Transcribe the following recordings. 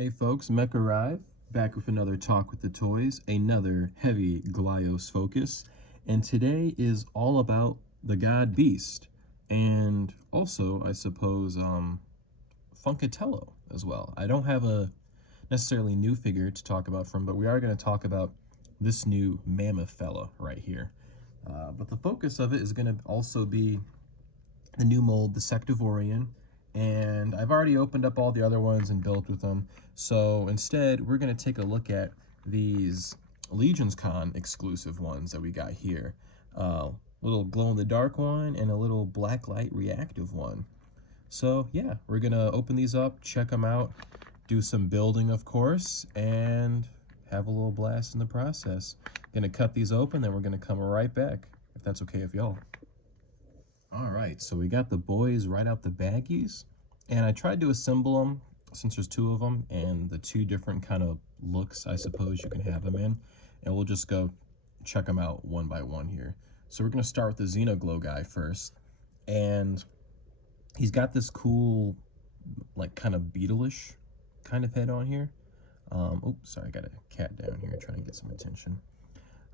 Hey folks, Mech Arrive, back with another Talk with the Toys, another heavy Glyos focus, and today is all about the God Beast, and also, I suppose, Funkatello as well. I don't have a necessarily new figure to talk about from, but we are going to talk about this new Mammoth fella right here. But the focus of it is going to also be the new mold, the Sectivorian, and I've already opened up all the other ones and built with them. So instead, we're going to take a look at these Legions Con exclusive ones that we got here. Little glow-in-the-dark one and a little black light reactive one. So yeah, we're going to open these up, check them out, do some building, of course, and have a little blast in the process. Going to cut these open, then we're going to come right back, if that's okay with y'all. All right, so we got the boys right out the baggies, and I tried to assemble them since there's two of them and the two different kind of looks I suppose you can have them in, and we'll just go check them out one by one here. So we're going to start with the Xenoglow guy first, and he's got this cool, like, kind of beetleish kind of head on here. Oh, sorry, I got a cat down here trying to get some attention.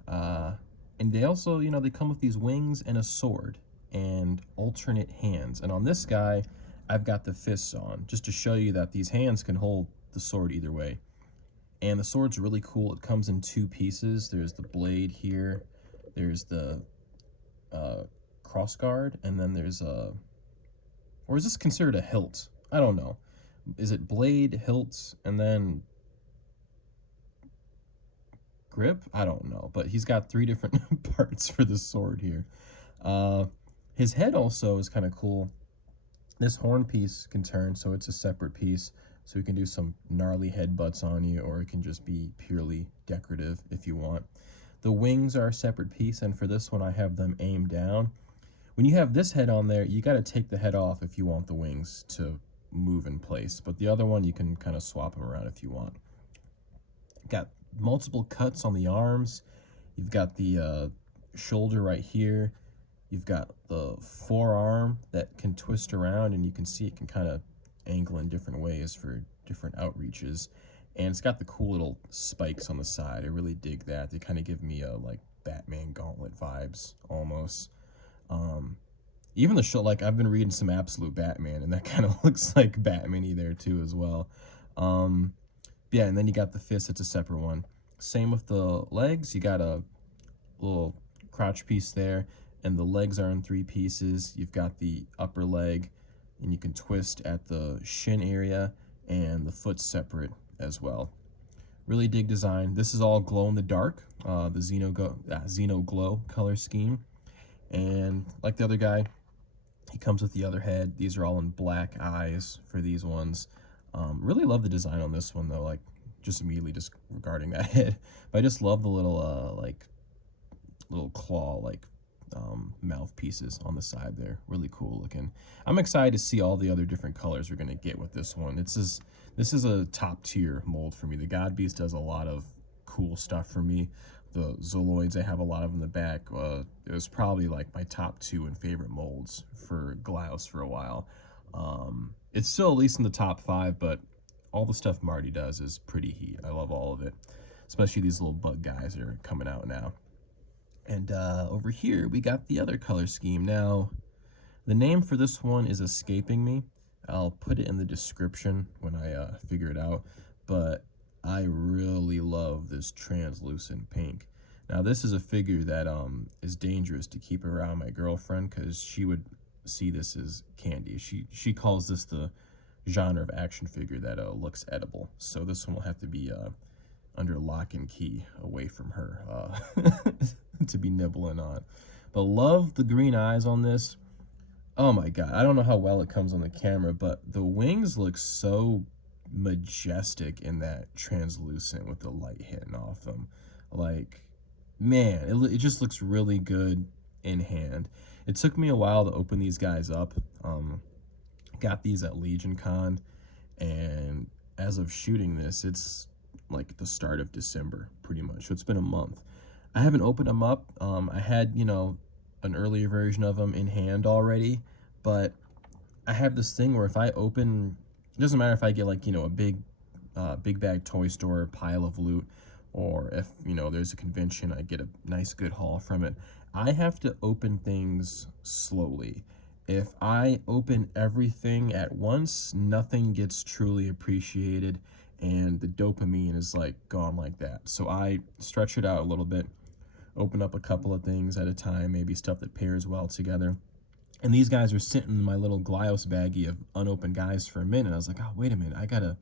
And they also, they come with these wings and a sword and alternate hands. And on this guy, I've got the fists on, just to show you that these hands can hold the sword either way. And the sword's really cool. It comes in two pieces. There's the blade here. There's the cross guard, and then there's a, or is this considered a hilt? I don't know. Is it blade, hilt, and then grip? I don't know, but he's got three different parts for the sword here. His head also is kind of cool. This horn piece can turn, so it's a separate piece, so you can do some gnarly headbutts on you, or it can just be purely decorative if you want. The wings are a separate piece, and for this one I have them aimed down. When you have this head on there, you got to take the head off if you want the wings to move in place, but the other one you can kind of swap them around if you want. Got multiple cuts on the arms. You've got the shoulder right here. You've got the forearm that can twist around, and you can see it can kind of angle in different ways for different outreaches. And it's got the cool little spikes on the side. I really dig that. They kind of give me like Batman gauntlet vibes almost. Even the show, like, I've been reading some Absolute Batman, and that kind of looks like Batman-y there too as well. Yeah, and then you got the fist. It's a separate one. Same with the legs. You got a little crotch piece there, and the legs are in three pieces. You've got the upper leg, and you can twist at the shin area, and the foot's separate as well. Really dig design. This is all glow in the dark, the Xeno Glow color scheme. And like the other guy, he comes with the other head. These are all in black eyes for these ones. Really love the design on this one though, like just immediately disregarding that head. But I just love the little like little claw like mouthpieces on the side there. Really cool looking. I'm excited to see all the other different colors we're gonna get with this one. This is a top tier mold for me. The God Beast does a lot of cool stuff for me. The Zoloids, I have a lot of in the back. It was probably like my top 2 and favorite molds for Glyos for a while. It's still at least in the top 5, but all the stuff Marty does is pretty heat. I love all of it, especially these little bug guys that are coming out now. And over here, we got the other color scheme. Now, the name for this one is escaping me. I'll put it in the description when I figure it out, but I really love this translucent pink. Now, this is a figure that is dangerous to keep around my girlfriend, because she would see this as candy. She calls this the genre of action figure that looks edible. So this one will have to be under lock and key away from her to be nibbling on. But love the green eyes on this. Oh my god, I don't know how well it comes on the camera, but the wings look so majestic in that translucent with the light hitting off them. Like, man, it just looks really good in hand. It took me a while to open these guys up. Got these at Legion Con, and as of shooting this, it's like the start of December, pretty much. So it's been a month. I haven't opened them up. I had, an earlier version of them in hand already, but I have this thing where if I open, it doesn't matter if I get like, a big big bag toy store pile of loot, or if, you know, there's a convention, I get a nice good haul from it. I have to open things slowly. If I open everything at once, nothing gets truly appreciated, and the dopamine is like gone like that. So I stretch it out a little bit, open up a couple of things at a time, maybe stuff that pairs well together. And these guys are sitting in my little Glyos baggie of unopened guys for a minute. I was like, oh, wait a minute, I gotta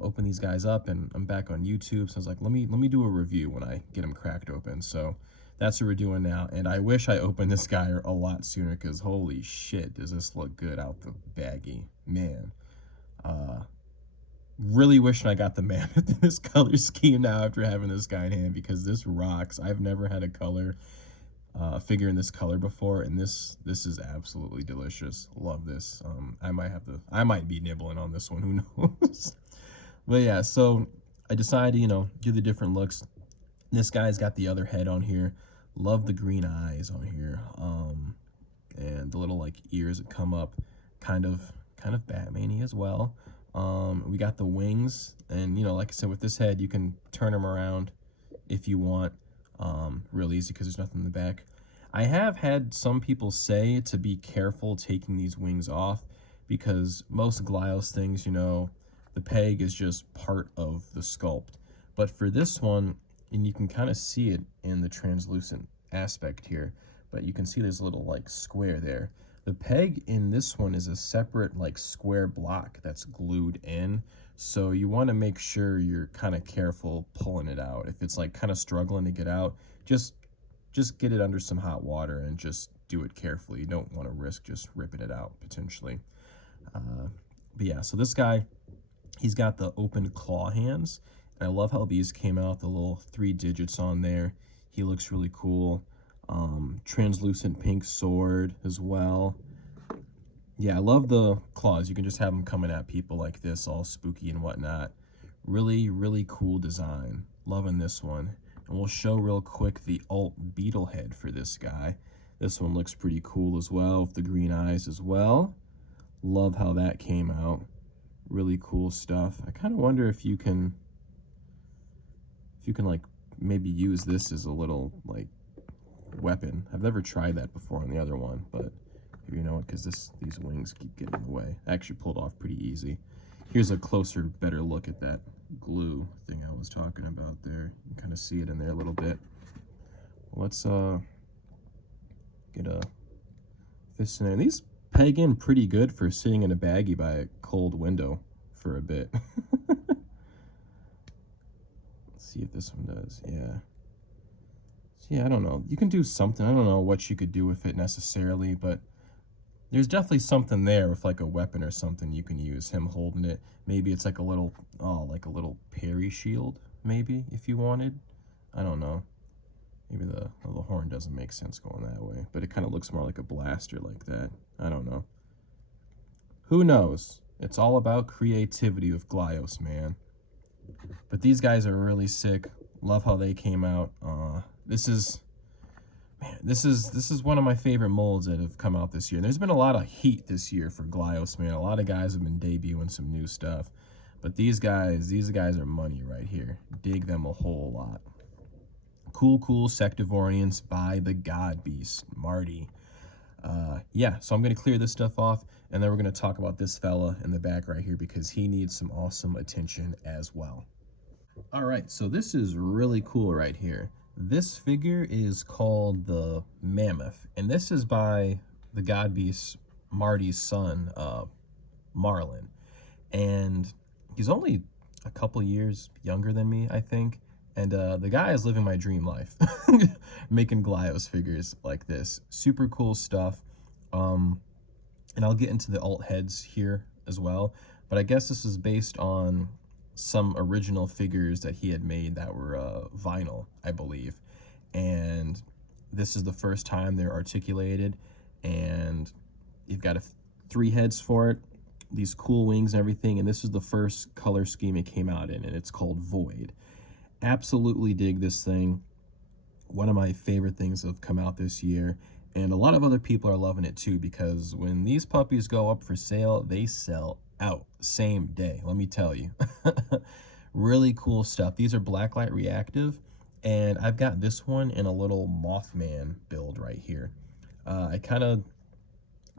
open these guys up, and I'm back on YouTube. So I was like, let me do a review when I get them cracked open. So that's what we're doing now. And I wish I opened this guy a lot sooner, because holy shit, does this look good out the baggie, man. Really wishing I got the Mammoth in this color scheme now after having this guy in hand, because this rocks. I've never had a color figure in this color before, and this is absolutely delicious. Love this. I might be nibbling on this one, who knows. But yeah, so I decided to, you know, do the different looks. This guy's got the other head on here. Love the green eyes on here. And the little like ears that come up, kind of Batman-y as well. We got the wings, and you know, like I said, with this head, you can turn them around if you want. Real easy, because there's nothing in the back. I have had some people say to be careful taking these wings off, because most Glyos things, you know, the peg is just part of the sculpt. But for this one, and you can kind of see it in the translucent aspect here, but you can see there's a little like square there. The peg in this one is a separate like square block that's glued in. So you want to make sure you're kind of careful pulling it out. If it's like kind of struggling to get out, just get it under some hot water and just do it carefully. You don't want to risk just ripping it out potentially. But yeah, so this guy, he's got the open claw hands. And I love how these came out, the little 3 digits on there. He looks really cool. Translucent pink sword as well. Yeah, I love the claws. You can just have them coming at people like this, all spooky and whatnot. Really, really cool design. Loving this one. And we'll show real quick the alt beetle head for this guy. This one looks pretty cool as well, with the green eyes as well. Love how that came out. Really cool stuff. I kind of wonder if you can like maybe use this as a little like weapon. I've never tried that before on the other one, but you know what, because these wings keep getting in the way. I actually pulled off pretty easy. Here's a closer, better look at that glue thing I was talking about there. You can kind of see it in there a little bit. Let's get a fist in there. And these peg in pretty good for sitting in a baggie by a cold window for a bit. Let's see if this one does. Yeah. Yeah, I don't know. You can do something. I don't know what you could do with it necessarily, but there's definitely something there with like a weapon or something you can use. Him holding it. Maybe it's like a little, like a little parry shield, maybe, if you wanted. I don't know. Maybe the horn doesn't make sense going that way, but it kind of looks more like a blaster like that. I don't know. Who knows? It's all about creativity with Glyos, man. But these guys are really sick. Love how they came out. This is one of my favorite molds that have come out this year. There's been a lot of heat this year for Glyos, man. A lot of guys have been debuting some new stuff. But these guys are money right here. Dig them a whole lot. Cool Sectivorians by the God Beast, Marty. Yeah, so I'm going to clear this stuff off, and then we're going to talk about this fella in the back right here, because he needs some awesome attention as well. All right, so this is really cool right here. This figure is called the Mammoth, and this is by the God Beast, Marty's son, Marlon. And he's only a couple years younger than me, I think. And the guy is living my dream life, making Glyos figures like this. Super cool stuff. And I'll get into the alt heads here as well. But I guess this is based on some original figures that he had made that were vinyl, I believe. And this is the first time they're articulated. And you've got 3 heads for it, these cool wings and everything. And this is the first color scheme it came out in, and it's called Void. Absolutely dig this thing. One of my favorite things that have come out this year, and a lot of other people are loving it too, because when these puppies go up for sale, they sell out same day, let me tell you. Really cool stuff. These are blacklight reactive, and I've got this one in a little Mothman build right here. I kind of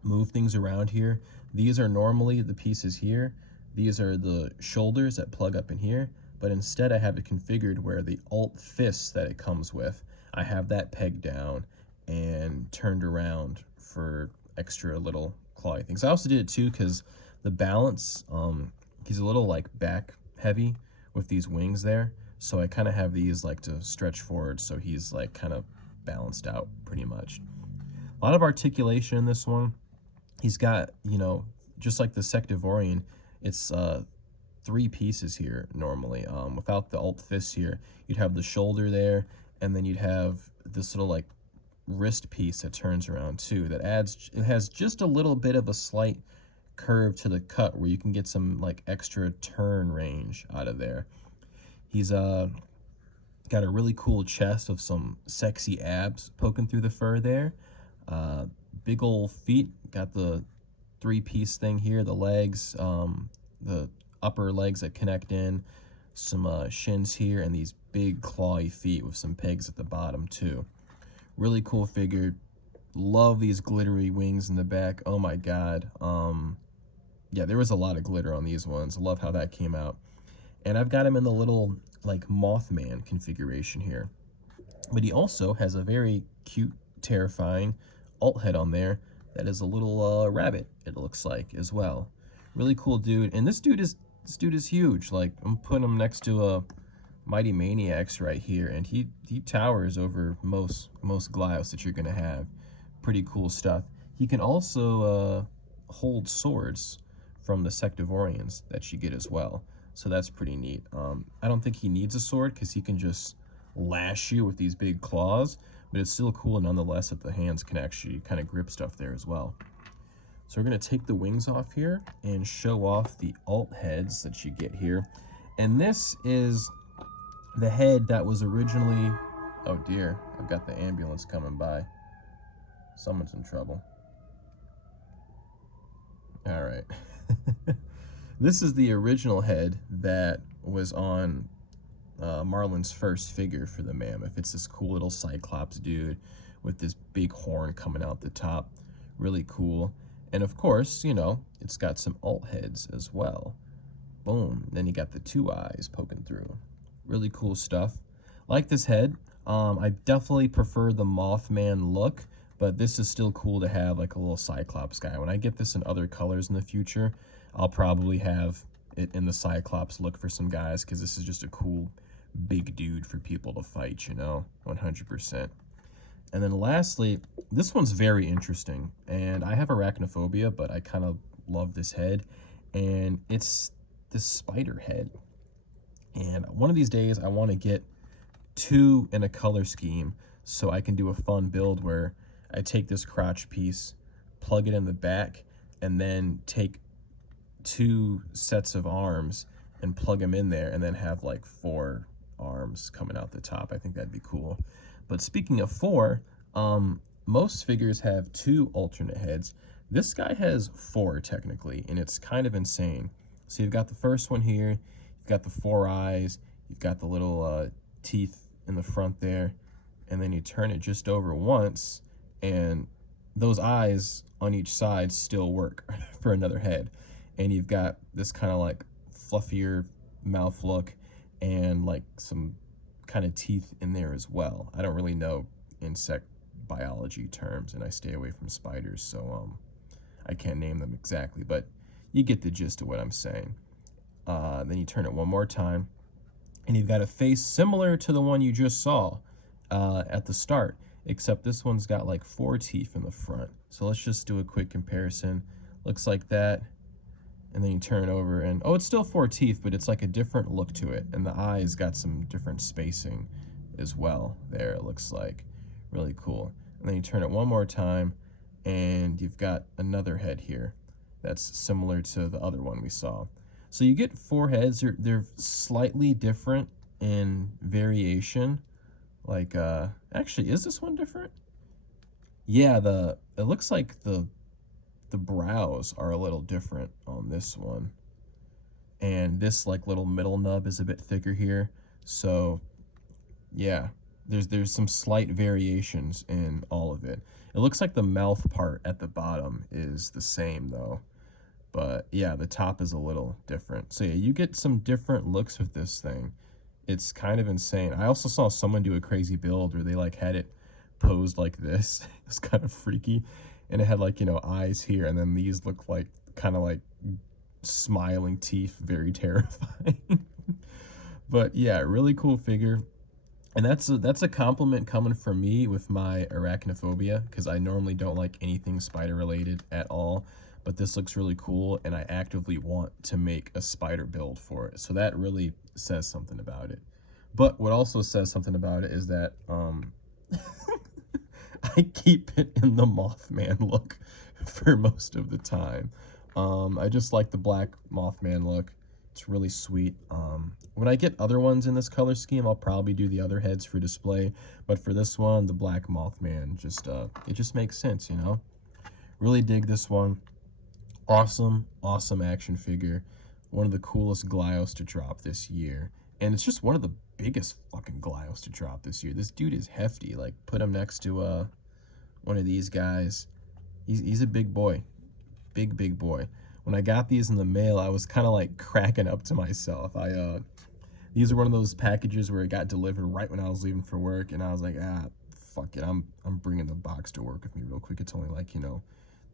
move things around here. These are normally the pieces here. These are the shoulders that plug up in here, but instead I have it configured where the alt fists that it comes with, I have that pegged down and turned around for extra little clawy things. I also did it too because the balance, he's a little like back heavy with these wings there, so I kind of have these like to stretch forward so he's like kind of balanced out pretty much. A lot of articulation in this one. He's got, you know, just like the Sectivorian, it's 3 pieces here normally. Without the alt fist here, you'd have the shoulder there, and then you'd have this little like wrist piece that turns around too. That adds, it has just a little bit of a slight curve to the cut where you can get some like extra turn range out of there. He's got a really cool chest with some sexy abs poking through the fur there. Big old feet, got the 3-piece thing here, the legs, the upper legs that connect in, some shins here, and these big clawy feet with some pegs at the bottom too. Really cool figure. Love these glittery wings in the back. Oh my god. Yeah, there was a lot of glitter on these ones. Love how that came out. And I've got him in the little like Mothman configuration here. But he also has a very cute, terrifying alt head on there that is a little rabbit, it looks like, as well. Really cool dude. And this dude is huge. Like, I'm putting him next to a Mighty Maniacs right here, and he towers over most Glyos that you're gonna have. Pretty cool stuff. He can also hold swords from the Sectivorians that you get as well, so that's pretty neat. I don't think he needs a sword because he can just lash you with these big claws, but it's still cool nonetheless that the hands can actually kind of grip stuff there as well. So we're going to take the wings off here and show off the alt heads that you get here. And this is the head that was originally, oh dear, I've got the ambulance coming by. Someone's in trouble. All right. This is the original head that was on Marlon's first figure for the Mammoth. It's this cool little Cyclops dude with this big horn coming out the top. Really cool. And of course, you know, it's got some alt heads as well. Boom. Then you got the 2 eyes poking through. Really cool stuff. Like this head. I definitely prefer the Mothman look, but this is still cool to have like a little Cyclops guy. When I get this in other colors in the future, I'll probably have it in the Cyclops look for some guys, because this is just a cool big dude for people to fight, you know, 100%. And then lastly, this one's very interesting, and I have arachnophobia, but I kind of love this head, and it's this spider head. And one of these days I want to get 2 in a color scheme so I can do a fun build where I take this crotch piece, plug it in the back, and then take 2 sets of arms and plug them in there, and then have like 4 arms coming out the top. I think that'd be cool. But speaking of 4, most figures have 2 alternate heads. This guy has 4 technically, and it's kind of insane. So you've got the first one here, you've got the 4 eyes, you've got the little teeth in the front there, and then you turn it just over once, and those eyes on each side still work for another head. And you've got this kind of like fluffier mouth look and like some kind of teeth in there as well. I don't really know insect biology terms, and I stay away from spiders, so I can't name them exactly, but you get the gist of what I'm saying. Then you turn it one more time, and you've got a face similar to the one you just saw at the start, except this one's got like 4 teeth in the front. So let's just do a quick comparison. Looks like that. And then you turn it over, and oh, it's still 4 teeth, but it's like a different look to it. And the eyes got some different spacing as well there, it looks like. Really cool. And then you turn it one more time, and you've got another head here that's similar to the other one we saw. So you get 4 heads. They're slightly different in variation. Like, actually, is this one different? Yeah, it looks like the the brows are a little different on this one. And this like little middle nub is a bit thicker here. So yeah, there's some slight variations in all of it. It looks like the mouth part at the bottom is the same though. But yeah, the top is a little different. So yeah, you get some different looks with this thing. It's kind of insane. I also saw someone do a crazy build where they like had it posed like this. It's kind of freaky. And it had like, you know, eyes here, and then these look like kind of like smiling teeth, very terrifying. But yeah, really cool figure. And that's a compliment coming from me with my arachnophobia, because I normally don't like anything spider related at all. But this looks really cool, and I actively want to make a spider build for it. So that really says something about it. But what also says something about it is that I keep it in the Mothman look for most of the time. I just like the black Mothman look. It's really sweet. When I get other ones in this color scheme, I'll probably do the other heads for display. But for this one, the black Mothman, just it just makes sense, you know? Really dig this one. Awesome, awesome action figure. One of the coolest Glyos to drop this year. And it's just one of the biggest fucking Glyos to drop this year. This dude is hefty. Like, put him next to one of these guys. He's a big boy. Big boy. When I got these in the mail, I was kind of like cracking up to myself. These are one of those packages where it got delivered right when I was leaving for work, and I was like, fuck it, I'm bringing the box to work with me real quick. It's only like, you know,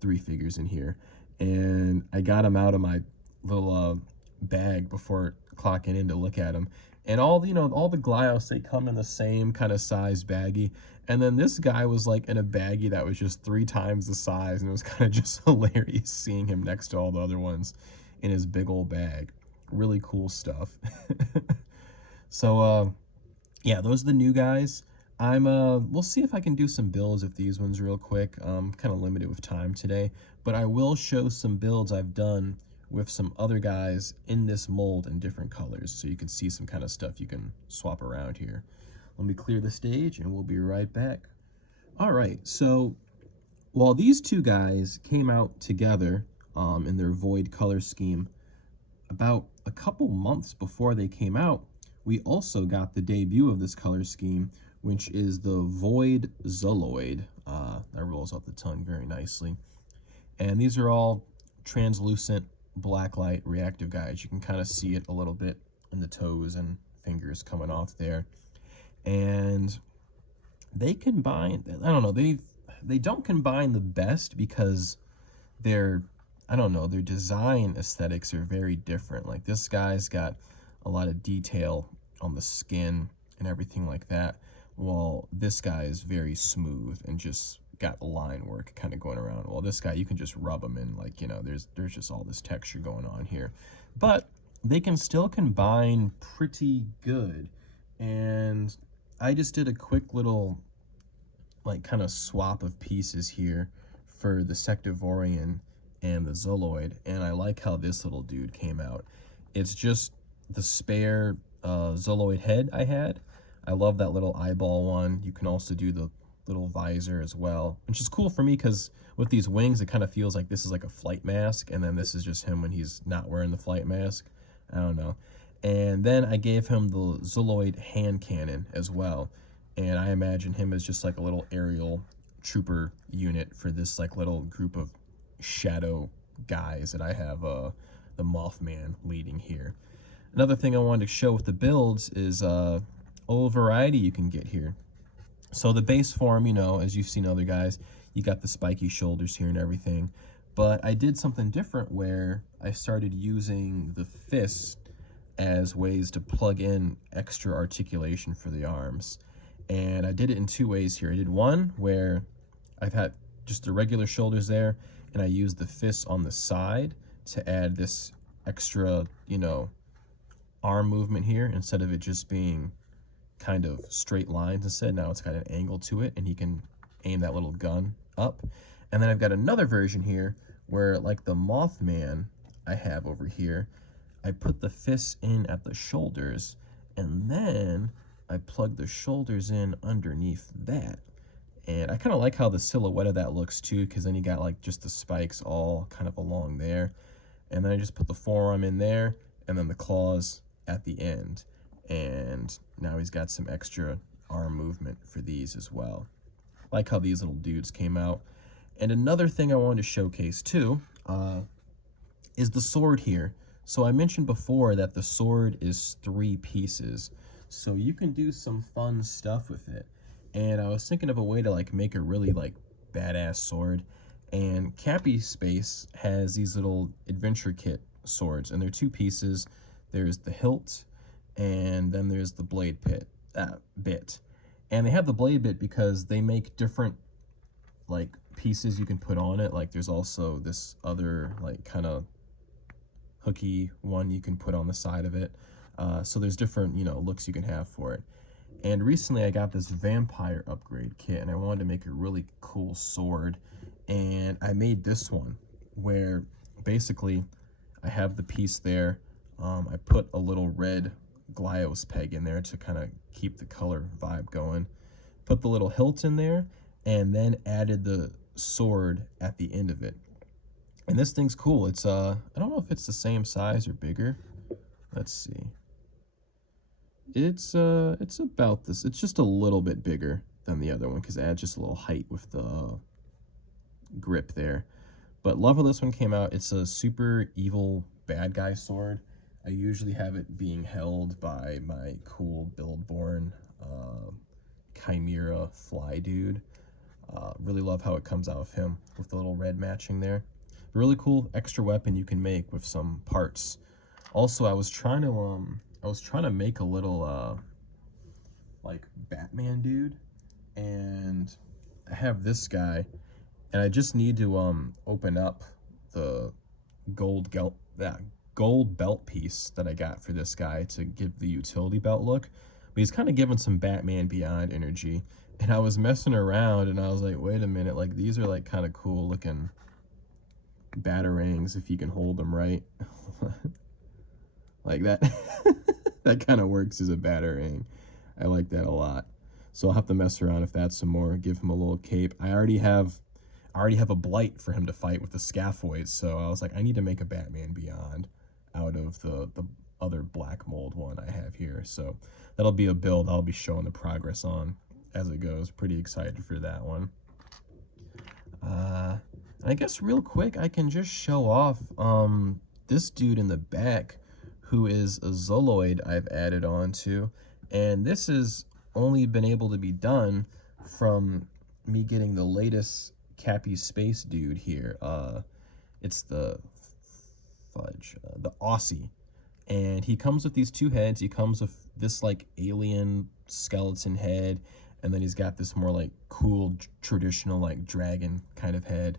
3 figures in here. And I got them out of my little bag before clocking in to look at them. And all the Glyos, they come in the same kind of size baggie. And then this guy was like in a baggie that was just 3 times the size, and it was kind of just hilarious seeing him next to all the other ones in his big old bag. Really cool stuff. So yeah, those are the new guys. We'll see if I can do some builds of these ones real quick. I'm kind of limited with time today, but I will show some builds I've done with some other guys in this mold in different colors, so you can see some kind of stuff you can swap around here. Let me clear the stage and we'll be right back. All right, so while these 2 guys came out together in their Void color scheme, about a couple months before they came out, we also got the debut of this color scheme, which is the Void Zoloid. That rolls off the tongue very nicely. And these are all translucent blacklight reactive guys. You can kind of see it a little bit in the toes and fingers coming off there. And they combine, I don't know, they don't combine the best because their design aesthetics are very different. Like, this guy's got a lot of detail on the skin and everything like that, while this guy is very smooth and just got line work kind of going around. Well, this guy, you can just rub him in, like, you know, there's just all this texture going on here. But they can still combine pretty good. And I just did a quick little, like, kind of swap of pieces here for the Sectivorian and the Zoloid, and I like how this little dude came out. It's just the spare Zoloid head I had. I love that little eyeball one. You can also do the little visor as well, which is cool for me because with these wings, it kind of feels like this is like a flight mask, and then this is just him when he's not wearing the flight mask. I don't know. And then I gave him the Zoloid hand cannon as well, and I imagine him as just like a little aerial trooper unit for this like little group of shadow guys that I have the Mothman leading here. Another thing I wanted to show with the builds is a little variety you can get here. So the base form, you know, as you've seen other guys, you got the spiky shoulders here and everything. But I did something different where I started using the fists as ways to plug in extra articulation for the arms. And I did it in 2 ways here. I did one where I've had just the regular shoulders there, and I used the fists on the side to add this extra, you know, arm movement here instead of it just being kind of straight lines instead. Now it's got an angle to it, and he can aim that little gun up. And then I've got another version here where, like the Mothman I have over here, I put the fists in at the shoulders, and then I plug the shoulders in underneath that. And I kind of like how the silhouette of that looks too, because then you got like just the spikes all kind of along there. And then I just put the forearm in there and then the claws at the end. And now he's got some extra arm movement for these as well. Like how these little dudes came out. And another thing I wanted to showcase too is the sword here. So I mentioned before that the sword is 3 pieces. So you can do some fun stuff with it. And I was thinking of a way to like make a really like badass sword. And Cappy Space has these little adventure kit swords, and they're 2 pieces. There's the hilt, and then there's the blade bit. And they have the blade bit because they make different like pieces you can put on it. Like there's also this other like kind of hooky one you can put on the side of it. So there's different, you know, looks you can have for it. And recently I got this vampire upgrade kit, and I wanted to make a really cool sword. And I made this one where basically I have the piece there. I put a little red Glyos peg in there to kind of keep the color vibe going. Put the little hilt in there, and then added the sword at the end of it. And this thing's cool. It's I don't know if it's the same size or bigger. Let's see. It's about this. It's just a little bit bigger than the other one because it adds just a little height with the grip there. But love how this one came out. It's a super evil bad guy sword. I usually have it being held by my cool Buildborn Chimera fly dude. Really love how it comes out of him with the little red matching there. Really cool extra weapon you can make with some parts. Also, I was trying to make a little like Batman dude, and I have this guy, and I just need to open up the gold belt piece that I got for this guy to give the utility belt look. But he's kind of giving some Batman Beyond energy, and I was messing around and I was like, wait a minute, like these are like kind of cool looking batarangs if you can hold them right. Like that. That kind of works as a batarang. I like that a lot. So I'll have to mess around if that's some more, give him a little cape. I already have a blight for him to fight with the scaphoids, so I was like, I need to make a Batman Beyond out of the other black mold one I have here. So that'll be a build I'll be showing the progress on as it goes. Pretty excited for that one. I guess real quick I can just show off this dude in the back who is a Zoloid I've added on to, and this has only been able to be done from me getting the latest Cappy Space dude here. It's the the Aussie, and he comes with these 2 heads. He comes with this like alien skeleton head, and then he's got this more like cool traditional like dragon kind of head.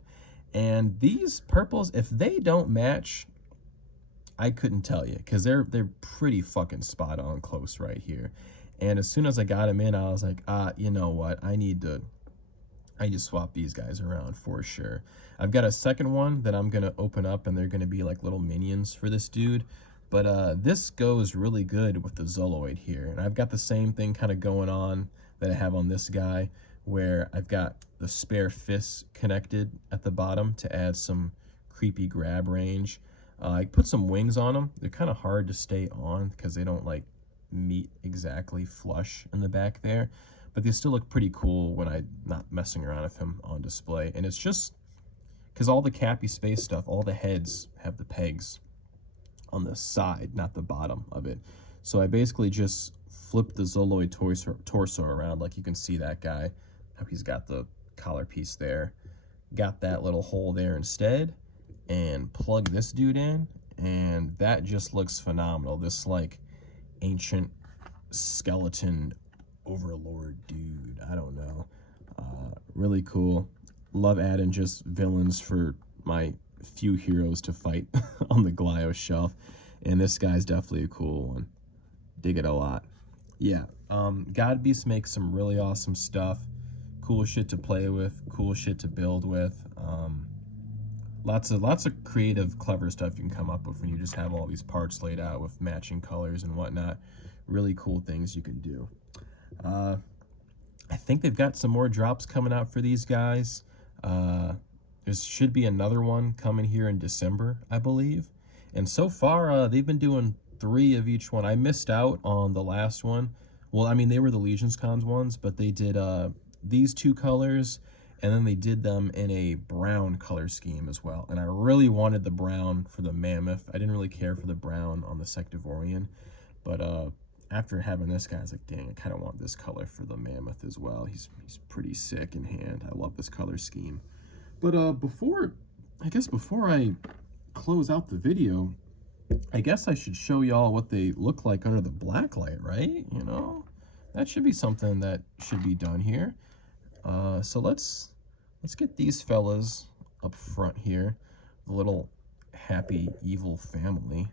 And these purples, if they don't match, I couldn't tell you, because they're pretty fucking spot on close right here. And as soon as I got them in, I was like, you know what, I need to swap these guys around for sure. I've got a second one that I'm gonna open up, and they're gonna be like little minions for this dude. But this goes really good with the Zoloid here. And I've got the same thing kind of going on that I have on this guy, where I've got the spare fists connected at the bottom to add some creepy grab range. I put some wings on them. They're kind of hard to stay on because they don't like meet exactly flush in the back there, but they still look pretty cool when I'm not messing around with him on display. And it's just because all the Cappy Space stuff, all the heads have the pegs on the side, not the bottom of it. So I basically just flip the Zoloid torso around, like you can see that guy, how he's got the collar piece there. Got that little hole there instead, and plug this dude in, and that just looks phenomenal. This like ancient skeleton overlord dude, I don't know. Really cool. Love adding just villains for my few heroes to fight on the Glyos shelf, and this guy's definitely a cool one. Dig it a lot. Yeah, God Beast makes some really awesome stuff. Cool shit to play with, cool shit to build with. Lots of creative, clever stuff you can come up with when you just have all these parts laid out with matching colors and whatnot. Really cool things you can do. I think they've got some more drops coming out for these guys. There should be another one coming here in December, I believe. And so far, they've been doing 3 of each one. I missed out on the last one. Well, I mean, they were the Legions Cons ones, but they did these 2 colors, and then they did them in a brown color scheme as well. And I really wanted the brown for the Mammoth. I didn't really care for the brown on the Sectivorian, but after having this guy, I was like, dang, I kind of want this color for the Mammoth as well. He's pretty sick in hand. I love this color scheme. But before I close out the video, I guess I should show y'all what they look like under the black light, right? You know, that should be something that should be done here. So let's get these fellas up front here. The little happy evil family,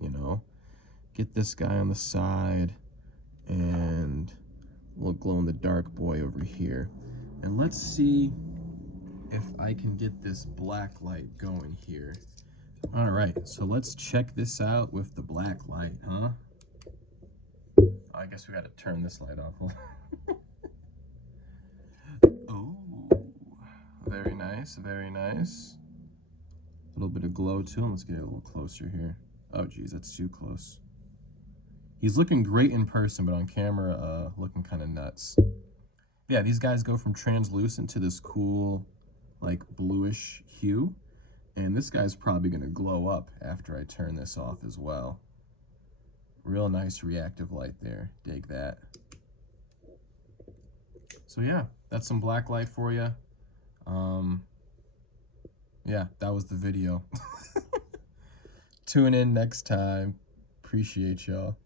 you know. Get this guy on the side, and we'll glow-in-the-dark boy over here. And let's see if I can get this black light going here. All right, so let's check this out with the black light, huh? I guess we got to turn this light off. Oh, very nice, very nice. A little bit of glow to him. Let's get it a little closer here. Oh, geez, that's too close. He's looking great in person, but on camera, looking kind of nuts. Yeah, these guys go from translucent to this cool, like, bluish hue. And this guy's probably going to glow up after I turn this off as well. Real nice reactive light there. Dig that. So yeah, that's some black light for you. Yeah, that was the video. Tune in next time. Appreciate y'all.